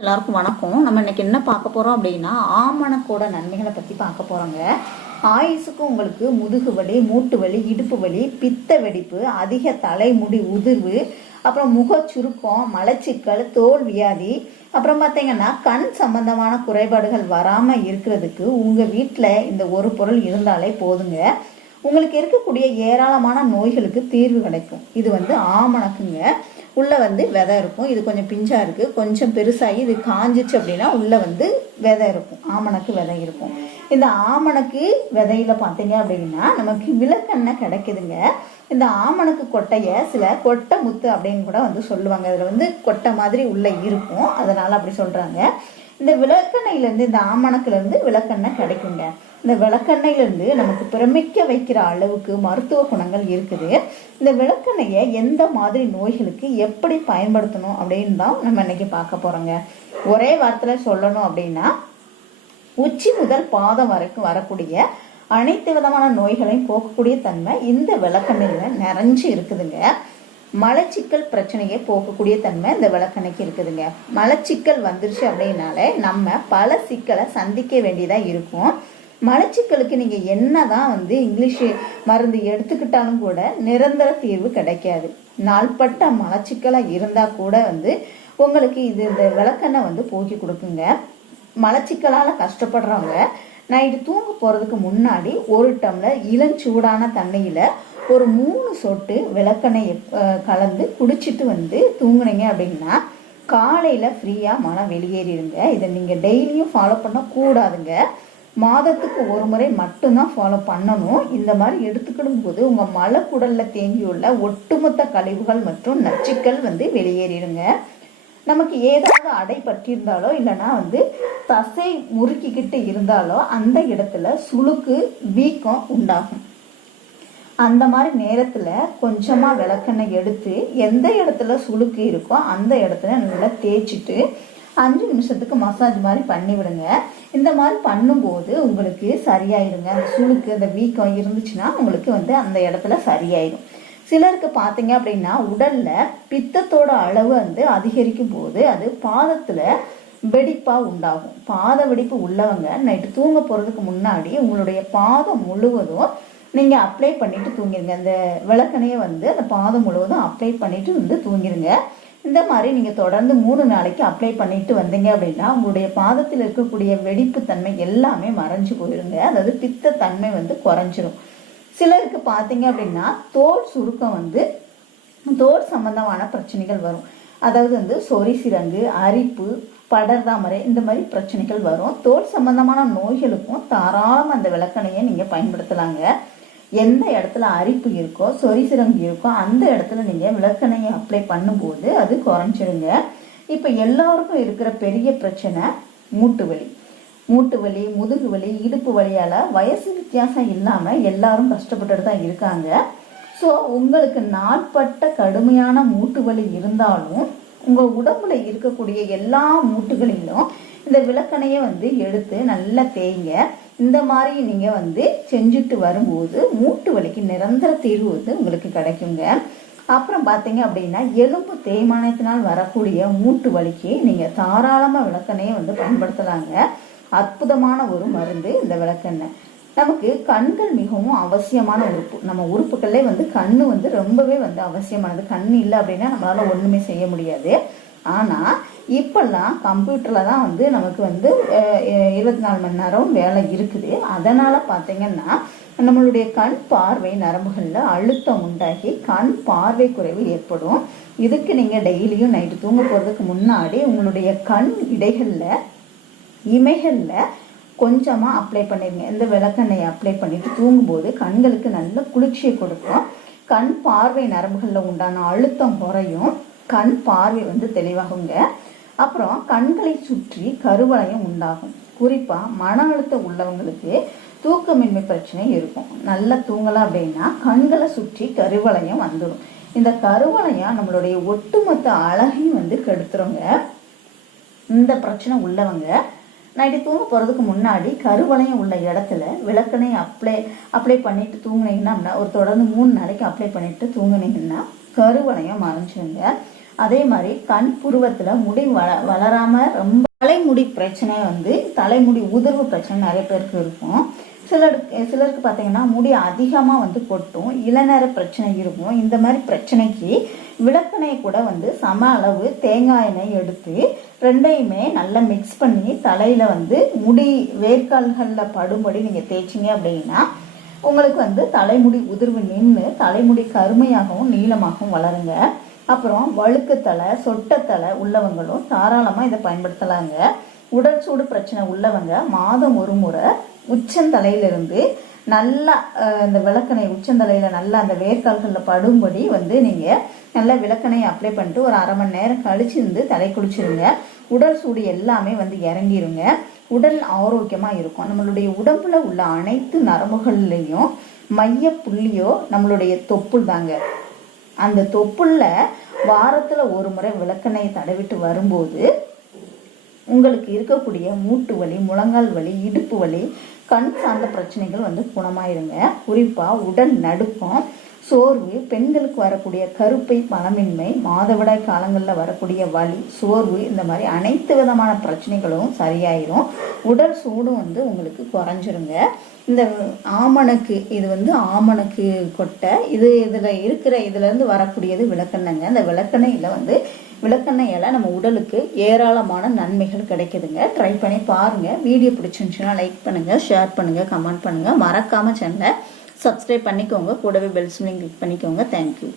எல்லாருக்கும் வணக்கம். நம்ம இன்னைக்கு என்ன பார்க்க போறோம் அப்படின்னா ஆமணக்கோட நன்மைகளை பத்தி பார்க்க போறோங்க. ஆயுசுக்கு உங்களுக்கு முதுகு வலி மூட்டு வலி இடுப்பு வலி பித்த வெடிப்பு அதிக தலைமுடி உதிர்வு அப்புறம் முக சுருக்கம் மலச்சிக்கல் தோல் வியாதி அப்புறம் பார்த்தீங்கன்னா கண் சம்பந்தமான குறைபாடுகள் வராமல் இருக்கிறதுக்கு உங்கள் வீட்டில் இந்த ஒரு பொருள் இருந்தாலே போதுங்க. உங்களுக்கு இருக்கக்கூடிய ஏராளமான நோய்களுக்கு தீர்வு கிடைக்கும். இது வந்து ஆமணக்குங்க. உள்ளே வந்து விதை இருக்கும். இது கொஞ்சம் பிஞ்சாக இருக்குது கொஞ்சம் பெருசாகி இது காஞ்சிச்சு அப்படின்னா உள்ளே வந்து விதை இருக்கும். ஆமணக்கு விதை இருக்கும். இந்த ஆமணக்கு விதையில் பார்த்தீங்க அப்படின்னா நமக்கு விளக்கெண்ணெய் கிடைக்குதுங்க. இந்த ஆமணக்கு கொட்டையை சில கொட்டை முத்து அப்படின்னு கூட வந்து சொல்லுவாங்க. அதில் வந்து கொட்டை மாதிரி உள்ளே இருக்கும். அதனால் அப்படி சொல்கிறாங்க இந்த விளக்கெண்ணெயிலேருந்து இந்த ஆமணக்குலேருந்து விளக்கெண்ணெய் கிடைக்குங்க. இந்த விளக்கெண்ணெயிலிருந்து நமக்கு பிரமிக்க வைக்கிற அளவுக்கு மருத்துவ குணங்கள் இருக்குது. இந்த விளக்கெண்ணெயை எந்த மாதிரி நோய்களுக்கு எப்படி பயன்படுத்தணும் அப்படின்னு தான் நம்ம இன்னைக்கு பார்க்க போகிறோங்க ஒரே வார்த்தையில் சொல்லணும் அப்படின்னா உச்சி முதல் பாதம் வரைக்கும் வரக்கூடிய அனைத்து விதமான நோய்களையும் போக்கக்கூடிய தன்மை இந்த விளக்கெண்ணெயில நிறைஞ்சு இருக்குதுங்க. மலச்சிக்கல் பிரச்சனையை போக்கக்கூடிய தன்மை இந்த விளக்கணைக்கு இருக்குதுங்க. மலச்சிக்கல் வந்துருச்சு அப்படின்னாலே நம்ம பல சிக்கலை சந்திக்க வேண்டியதா இருக்கும். மலச்சிக்கலுக்கு நீங்கள் என்ன தான் வந்து இங்கிலீஷ் மருந்து எடுத்துக்கிட்டாலும் கூட நிரந்தர தீர்வு கிடைக்காது. நாள்பட்ட மலச்சிக்கலாக இருந்தால் கூட வந்து உங்களுக்கு இது இந்த விளக்கெண்ணெய் வந்து போக்கி கொடுக்குங்க. மலச்சிக்கலால் கஷ்டப்படுறவங்க நைட்டு தூங்க போகிறதுக்கு முன்னாடி ஒரு டம்ளர் இளஞ்சூடான தண்ணியில் ஒரு மூணு சொட்டு விளக்கெண்ணெய் கலந்து குடிச்சிட்டு வந்து தூங்குனீங்க அப்படின்னா காலையில் ஃப்ரீயாக மனம் வெளியேறிடுங்க. இதை நீங்கள் டெய்லியும் ஃபாலோ பண்ண கூடாதுங்க மாதத்துக்கு ஒரு முறை மட்டும்தான் ஃபாலோ பண்ணணும். இந்த மாதிரி எடுத்துக்கிடும் போது உங்க மலக்குடலில் தேங்கியுள்ள ஒட்டுமொத்த கழிவுகள் மற்றும் நச்சுக்கள் வந்து வெளியேறிடுங்க. நமக்கு ஏதாவது அடை பற்றியிருந்தாலோ இல்லைன்னா வந்து தசை முறுக்கிக்கிட்டு இருந்தாலோ அந்த இடத்துல சுளுக்கு வீக்கம் உண்டாகும். அந்த மாதிரி நேரத்தில் கொஞ்சமா விளக்கெண்ணெய் எடுத்து எந்த இடத்துல சுளுக்கு இருக்கோ அந்த இடத்துல நல்லா தேய்ச்சிட்டு அஞ்சு நிமிஷத்துக்கு மசாஜ் மாதிரி பண்ணி விடுங்க. இந்த மாதிரி பண்ணும்போது உங்களுக்கு சரியாயிருங்க அந்த சுளுக்கு அந்த வீக்கம் இருந்துச்சுன்னா உங்களுக்கு வந்து அந்த இடத்துல சரியாயிடும். சிலருக்கு பார்த்தீங்க அப்படின்னா உடல்ல பித்தத்தோட அளவு வந்து அதிகரிக்கும் போது அது பாதத்துல வெடிப்பா உண்டாகும். பாத வெடிப்பு உள்ளவங்க நைட்டு தூங்க போறதுக்கு முன்னாடி உங்களுடைய பாதம் முழுவதும் நீங்க அப்ளை பண்ணிட்டு தூங்கிருங்க. அந்த விளக்கணையை வந்து அந்த பாதம் முழுவதும் அப்ளை பண்ணிட்டு வந்து தூங்கிருங்க. இந்த மாதிரி நீங்கள் தொடர்ந்து மூணு நாளைக்கு அப்ளை பண்ணிட்டு வந்தீங்க அப்படின்னா உங்களுடைய பாதத்தில் இருக்கக்கூடிய வெடிப்பு தன்மை எல்லாமே மறைஞ்சு போயிருங்க. அதாவது பித்த தன்மை வந்து குறைஞ்சிரும். சிலருக்கு பார்த்தீங்க அப்படின்னா தோல் சுருக்கம் வந்து தோல் சம்பந்தமான பிரச்சனைகள் வரும். அதாவது வந்து சொறி சிரங்கு அரிப்பு படர்தாமரை இந்த மாதிரி பிரச்சனைகள் வரும். தோல் சம்பந்தமான நோய்களுக்கும் தாராளம் அந்த விளக்கணையை நீங்கள் பயன்படுத்தலாங்க. எந்த இடத்துல அரிப்பு இருக்கோ சொறி சிரங்கு இருக்கோ அந்த இடத்துல நீங்கள் விளக்கணையை அப்ளை பண்ணும்போது அது குறைஞ்சிருங்க இப்போ எல்லாருக்கும் இருக்கிற பெரிய பிரச்சனை மூட்டு வலி. மூட்டு வலி முதுகு வலி இடுப்பு வலியால் வயசு வித்தியாசம் இல்லாமல் எல்லாரும் கஷ்டப்பட்டுட்டு தான் இருக்காங்க. ஸோ உங்களுக்கு நாட்பட்ட கடுமையான மூட்டு வலி இருந்தாலும் உங்கள் உடம்புல இருக்கக்கூடிய எல்லா மூட்டுகளிலும் இந்த விளக்கணையை வந்து எடுத்து நல்லா தேய்ங்க. இந்த மாதிரி நீங்கள் வந்து செஞ்சுட்டு வரும்போது மூட்டு வலிக்கு நிரந்தர தீர்வு வந்து உங்களுக்கு கிடைக்குங்க. அப்புறம் பார்த்தீங்க அப்படின்னா எலும்பு தேய்மானத்தினால் வரக்கூடிய மூட்டு வலிக்கு நீங்கள் தாராளமாக விளக்கெண்ணையை வந்து பயன்படுத்தலாங்க. அற்புதமான ஒரு மருந்து இந்த விளக்கெண்ணெய் நமக்கு கண்கள் மிகவும் அவசியமான உறுப்பு. நம்ம உறுப்புகளே வந்து கண்ணு வந்து ரொம்பவே வந்து அவசியமானது. கண் இல்லை அப்படின்னா நம்மளால ஒன்றுமே செய்ய முடியாது. ஆனால் இப்போல்லாம் கம்ப்யூட்டரில் தான் வந்து நமக்கு வந்து இருபத்தி நாலு மணி நேரம் வேலை இருக்குது. அதனால் பார்த்தீங்கன்னா நம்மளுடைய கண் பார்வை நரம்புகளில் அழுத்தம் உண்டாகி கண் பார்வை குறைவு ஏற்படும். இதுக்கு நீங்கள் டெய்லியும் நைட்டு தூங்க போகிறதுக்கு முன்னாடி உங்களுடைய கண் இடைகளில் இமைகளில் கொஞ்சமாக அப்ளை பண்ணிடுங்க இந்த விளக்கெண்ணெயை அப்ளை பண்ணிட்டு தூங்கும்போது கண்களுக்கு நல்ல குளிர்ச்சியை கொடுக்கும். கண் பார்வை நரம்புகளில் உண்டான அழுத்தம் குறையும். கண் பார்வை வந்து தெளிவாகுங்க. அப்புறம் கண்களை சுற்றி கருவளையம் உண்டாகும். குறிப்பாக மன அழுத்தம் உள்ளவங்களுக்கு தூக்கமின்மை பிரச்சனை இருக்கும். நல்லா தூங்கலாம் அப்படின்னா கண்களை சுற்றி கருவளையம் வந்துடும். இந்த கருவளையம் நம்மளுடைய ஒட்டுமொத்த அழகையும் வந்து கெடுத்துருங்க. இந்த பிரச்சனை உள்ளவங்க நைட்டு தூங்க போகிறதுக்கு முன்னாடி கருவளையம் உள்ள இடத்துல விளக்கணை அப்ளை அப்ளை பண்ணிட்டு தூங்குனீங்கன்னா ஒரு தொடர்ந்து மூணு நாளைக்கு அப்ளை பண்ணிட்டு தூங்குனீங்கன்னா கருவளையம் மறைஞ்சிருங்க. அதே மாதிரி கண் புருவத்தில் முடி வள வளராமல் ரொம்ப தலைமுடி பிரச்சனை வந்து தலைமுடி உதிர்வு பிரச்சனை நிறைய பேருக்கு இருக்கும். சிலருக்கு சிலருக்கு பார்த்தீங்கன்னா முடி அதிகமாக வந்து கொட்டும் இளநர பிரச்சனை இருக்கும். இந்த மாதிரி பிரச்சனைக்கு விளக்கெண்ணெய் கூட வந்து சம அளவு தேங்காய் எண்ணெய் எடுத்து ரெண்டையுமே நல்லா மிக்ஸ் பண்ணி தலையில் வந்து முடி வேர்க்கால்களில் படும்படி நீங்கள் தேய்ச்சிங்க அப்படின்னா உங்களுக்கு வந்து தலைமுடி உதிர்வு நின்று தலைமுடி கருமையாகவும் நீளமாகவும் வளருங்க. அப்புறம் வழுக்குத்தலை சொட்டத்தலை உள்ளவங்களும் தாராளமாக இதை பயன்படுத்தலாங்க. உடல் சூடு பிரச்சனை உள்ளவங்க மாதம் ஒரு முறை உச்சந்தலையிலிருந்து நல்லா இந்த விளக்கணை உச்சந்தலையில் நல்லா அந்த வேர்க்கால்களில் படும்படி வந்து நீங்கள் நல்லா விளக்கணையை அப்ளை பண்ணிட்டு ஒரு அரை மணி நேரம் கழிச்சு இருந்து தலை குளிச்சிருங்க. உடல் சூடு எல்லாமே வந்து இறங்கிருங்க. உடல் ஆரோக்கியமாக இருக்கும். நம்மளுடைய உடம்புல உள்ள அனைத்து நரம்புகள்லையும் மைய புள்ளியோ நம்மளுடைய தொப்புள் தாங்க அந்த தொப்புள்ள வாரத்துல ஒரு முறை விளக்கெண்ணெயை தடவிட்டு வரும்போது உங்களுக்கு இருக்கக்கூடிய மூட்டு வலி முழங்கால் வலி இடுப்பு வலி கண் சார்ந்த பிரச்சனைகள் வந்து குணமாயிருங்க. குறிப்பா உடல் நடுக்கம் சோர்வு பெண்களுக்கு வரக்கூடிய கருப்பை பலமின்மை மாதவிடாய் காலங்களில் வரக்கூடிய வலி சோர்வு இந்த மாதிரி அனைத்து விதமான பிரச்சனைகளும் சரியாயிரும். உடல் சூடும் வந்து உங்களுக்கு குறைஞ்சிருங்க. இந்த ஆமணக்கு இது வந்து ஆமணக்கு கொட்டை இது இதில் இருக்கிற இதுலேருந்து வரக்கூடியது விளக்கெண்ணங்க. இந்த விளக்கெண்ணெயில் வந்து விளக்கெண்ணெயால் நம்ம உடலுக்கு ஏராளமான நன்மைகள் கிடைக்குதுங்க. ட்ரை பண்ணி பாருங்கள் வீடியோ பிடிச்சிருந்துச்சுன்னா லைக் பண்ணுங்கள் ஷேர் பண்ணுங்கள் கமெண்ட் பண்ணுங்கள் மறக்காமல் சேனலை சப்ஸ்கிரைப் பண்ணிக்கோங்க. கூடவே பெல் சிம்லையும் கிளிக் பண்ணிக்கோங்க. Thank you